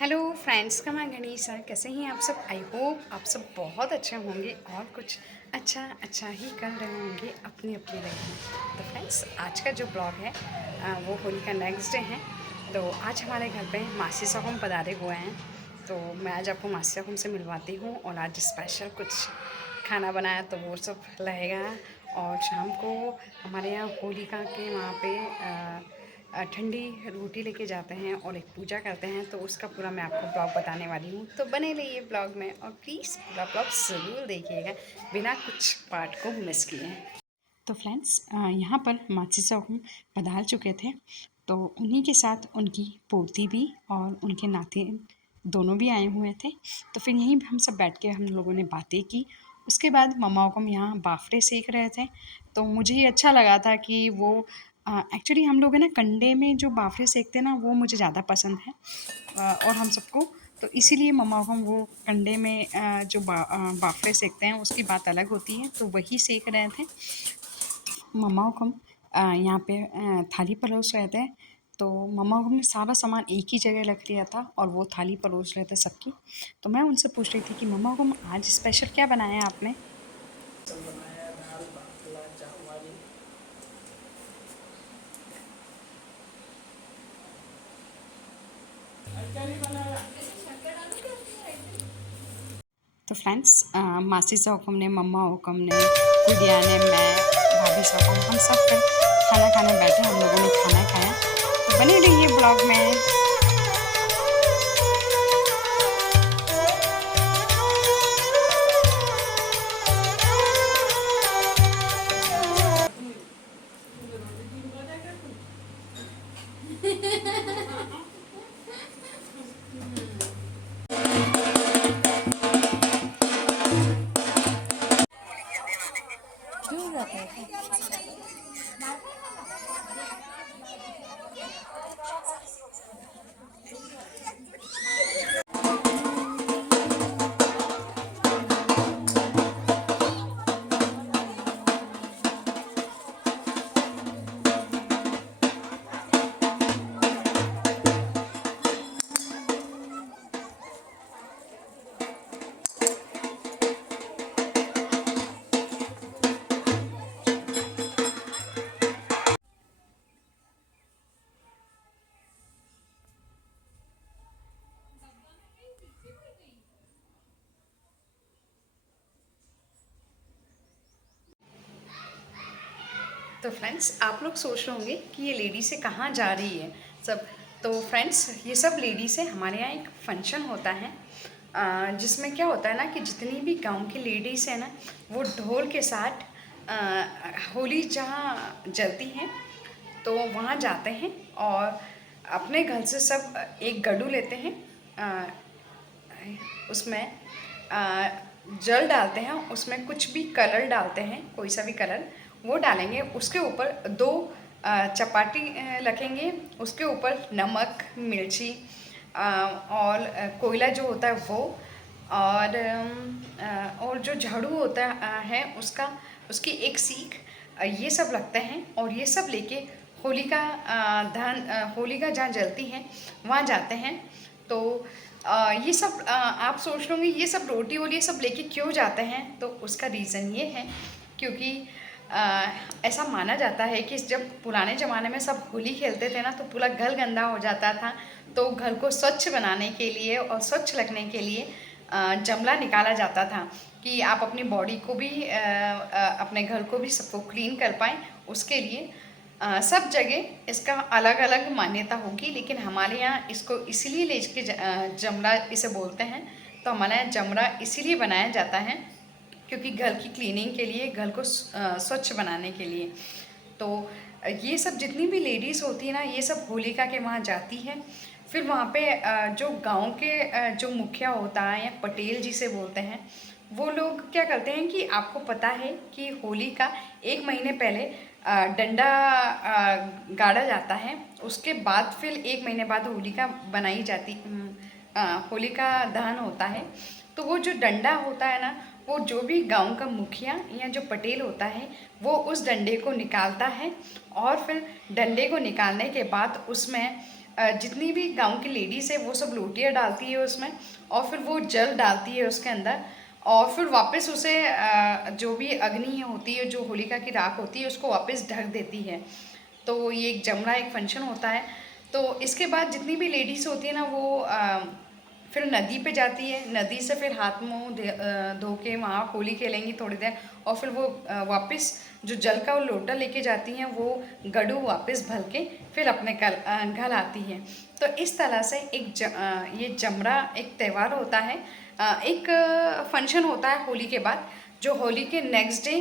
Hello friends, कमा गणेशा, कैसे हैं आप सब। आई होप आप सब बहुत अच्छे होंगे और कुछ अच्छा अच्छा ही कर रहे होंगे अपनी अपनी लाइफ में। तो फ्रेंड्स, आज का जो ब्लॉग है वो होली का नेक्स्ट डे है। तो आज हमारे घर पे मासी साहब पधारे हुए हैं। तो मैं आज आपको मासी साहब से मिलवाती हूँ और आज स्पेशल कुछ खाना बनाया तो वो सब रहेगा। और शाम को हमारे यहाँ होलिका के वहाँ पे ठंडी रोटी लेके जाते हैं और एक पूजा करते हैं। तो उसका पूरा मैं आपको ब्लॉग बताने वाली हूँ, तो बने रहिए ब्लॉग में और प्लीज़ पूरा ब्लॉग ज़रूर देखिएगा बिना कुछ पार्ट को मिस किए। तो फ्रेंड्स, यहाँ पर मासी साहब पधार चुके थे। तो उन्हीं के साथ उनकी पोती भी और उनके नाते दोनों भी आए हुए थे। तो फिर यहीं हम सब बैठ के हम लोगों ने बातें की। उसके बाद मम्मा हुकम यहाँ बाफले सेक रहे थे। तो मुझे ये अच्छा लगा था कि वो एक्चुअली हम लोग है ना कंडे में जो बाफले सेकते हैं ना, वो मुझे ज़्यादा पसंद है और हम सबको। तो इसीलिए मम्मा हम वो कंडे में जो बाफले सेकते हैं उसकी बात अलग होती है, तो वही सेक रहे थे। मम्मा हुक्म यहाँ पे थाली परोस रहे थे। तो मम्मा हुक्म ने सारा सामान एक ही जगह रख लिया था और वो थाली परोस रहे थे सबकी। तो मैं उनसे पूछ रही थी कि मम्मा हुक्म आज स्पेशल क्या बनाया है आपने। बनाया दाल बाफला चावल। तो फ्रेंड्स, मासी से हुक्म ने, मम्मा हुक्म ने, गुड़िया ने, मैं, भाभी से हुक्म, हम सब फिर खाना खाने बैठे। हम लोगों ने खाना खाया। तो बने रहिए ब्लॉग में। तो फ्रेंड्स, आप लोग सोच रहे होंगे कि ये लेडी से कहाँ जा रही है सब। तो फ्रेंड्स, ये सब लेडी से हमारे यहाँ एक फंक्शन होता है जिसमें क्या होता है ना कि जितनी भी गांव की लेडीज़ हैं ना, वो ढोल के साथ होली जहाँ जलती हैं तो वहाँ जाते हैं और अपने घर से सब एक गड्ढू लेते हैं। उसमें आ, जल डालते हैं, उसमें कुछ भी कलर डालते हैं, कोई सा भी कलर वो डालेंगे। उसके ऊपर दो चपाटी रखेंगे, उसके ऊपर नमक, मिर्ची और कोयला जो होता है वो, और जो झाड़ू होता है उसका, उसकी एक सीख, ये सब लगते हैं। और ये सब लेके होलिका होलिका जहाँ जलती है वहाँ जाते हैं। तो ये सब आप सोच लोगे ये सब रोटी वोटी ये सब लेके क्यों जाते हैं। तो उसका रीज़न ये है क्योंकि ऐसा माना जाता है कि जब पुराने ज़माने में सब होली खेलते थे ना, तो पूरा घर गंदा हो जाता था। तो घर को स्वच्छ बनाने के लिए और स्वच्छ रखने के लिए जमला निकाला जाता था कि आप अपनी बॉडी को भी अपने घर को भी सबको क्लीन कर पाएँ। उसके लिए सब जगह इसका अलग अलग मान्यता होगी, लेकिन हमारे यहाँ इसको इसीलिए ले के जमरा इसे बोलते हैं। तो हमारे यहाँ जमरा इसीलिए बनाया जाता है क्योंकि घर की क्लीनिंग के लिए, घर को स्वच्छ बनाने के लिए। तो ये सब जितनी भी लेडीज़ होती है ना, ये सब होलिका के वहाँ जाती हैं। फिर वहाँ पे जो गांव के जो मुखिया होता है या पटेल जिसे बोलते हैं, वो लोग क्या करते हैं कि आपको पता है कि होली का एक महीने पहले डंडा गाड़ा जाता है। उसके बाद फिर एक महीने बाद होलिका बनाई जाती, होलिका दहन होता है। तो वो जो डंडा होता है ना, वो जो भी गांव का मुखिया या जो पटेल होता है वो उस डंडे को निकालता है। और फिर डंडे को निकालने के बाद उसमें जितनी भी गांव की लेडीज़ है वो सब लोटियाँ डालती है उसमें, और फिर वो जल डालती है उसके अंदर, और फिर वापस उसे जो भी अग्नि होती है, जो होलिका की राख होती है, उसको वापस ढक देती है। तो ये एक जमरा एक फंक्शन होता है। तो इसके बाद जितनी भी लेडीज़ होती है ना, वो फिर नदी पे जाती है, नदी से फिर हाथ मुँह धो के वहाँ होली खेलेंगी थोड़ी देर, और फिर वो वापस जो जल का वो लोटा लेके जाती हैं, वो गड़ू वापस भर के फिर अपने घर आती हैं। तो इस तरह से ये जमरा एक त्यौहार होता है, एक फंक्शन होता है होली के बाद, जो होली के नेक्स्ट डे,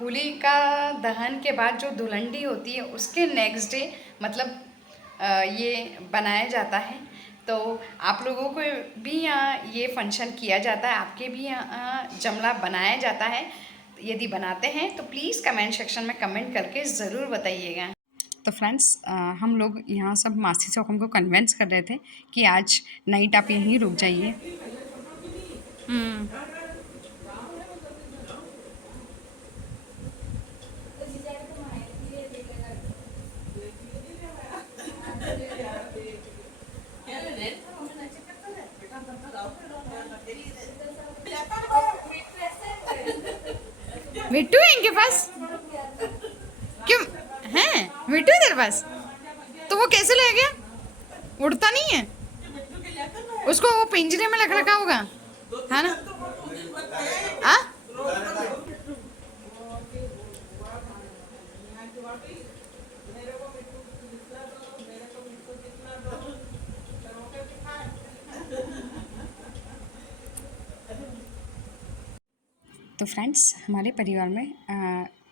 होली का दहन के बाद जो धुलंडी होती है उसके नेक्स्ट डे मतलब ये बनाया जाता है। तो आप लोगों को भी यहाँ ये फंक्शन किया जाता है, आपके भी यहाँ जमरा बनाया जाता है। यदि बनाते हैं तो प्लीज़ कमेंट सेक्शन में कमेंट करके ज़रूर बताइएगा। तो फ्रेंड्स, हम लोग यहाँ सब मासी से हमको कन्विंस कर रहे थे कि आज नाइट आप यहीं रुक जाइए। मिट्टू है इनके पास? क्यों हैं मिट्टू तेरे पास? तो वो कैसे ले गया? उड़ता नहीं है उसको, वो पिंजरे में लग रखा होगा, है ना? आ? तो फ्रेंड्स, हमारे परिवार में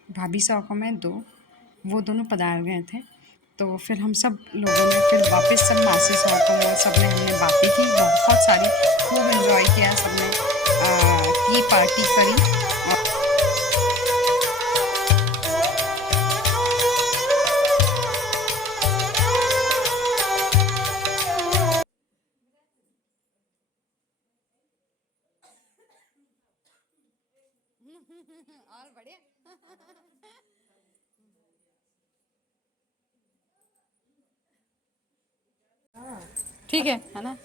भाभी साहब में दो, वो दोनों पधार गए थे। तो फिर हम सब लोगों ने फिर वापस सब मासी साहब को सब ने हमने बातें की, बहुत सारी खूब एंजॉय किया, सब ने की पार्टी करी। और बढ़िया। ठीक है ना?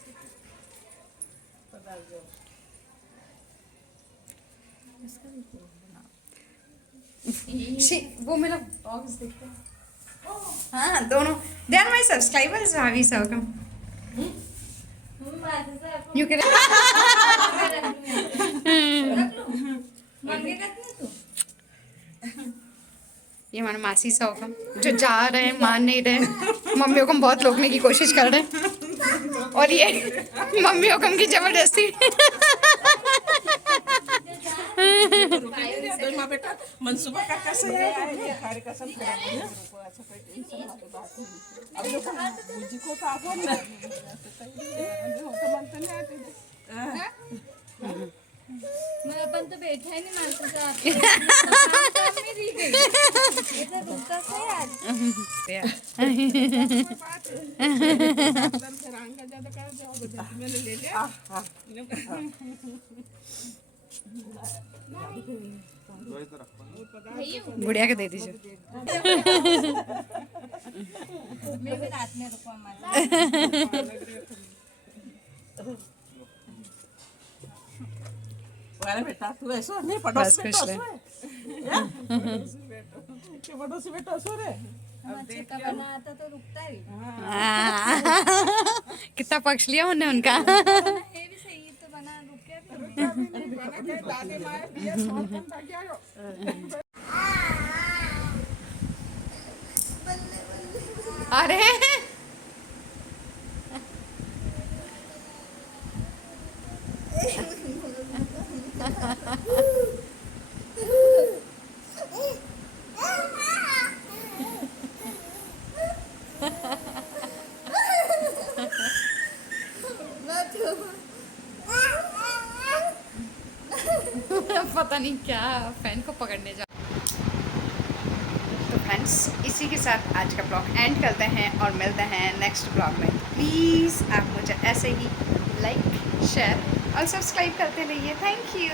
वो मेरा ब्लॉग्स देखते हैं। हाँ दोनों, दे आर माय सब्सक्राइबर्स, भाभी साहब यू कैन ये हमारे मासी साहब जो जा रहे हैं, मान नहीं रहे, मम्मियों को बहुत रोकने की कोशिश कर रहे हैं, और ये मम्मी हुक्म की जबरदस्ती। बेटा मनसूबा का कैसे है खारे का सब अच्छा कोई टेंशन वाली बात नहीं। अब देखो मुझे को तो आप नहीं हो तो मन तो नहीं आते मैं अपन तो बैठा ही नहीं मानता था आप मेरी गई ये तो रुकता से आज रंग ज्यादा कर जाओ मैंने ले लिया गुड़िया के दे दीजिए। मैं भी रात में रुकवा मार अरे बेटा तू ऐसा नहीं पड़ोस में खुश रहे। पड़ोसी बेटा सो रे का बना आता तो रुकता ही कितना पक्ष लिया उन्होंने उनका। ये भी सही है तो बना रुक अरे पता नहीं क्या फैन को पकड़ने जा। तो फ्रेंड्स, इसी के साथ आज का ब्लॉग एंड करते हैं और मिलते हैं नेक्स्ट ब्लॉग में। प्लीज़ आप मुझे ऐसे ही लाइक, शेयर और सब्सक्राइब करते रहिए। Thank you.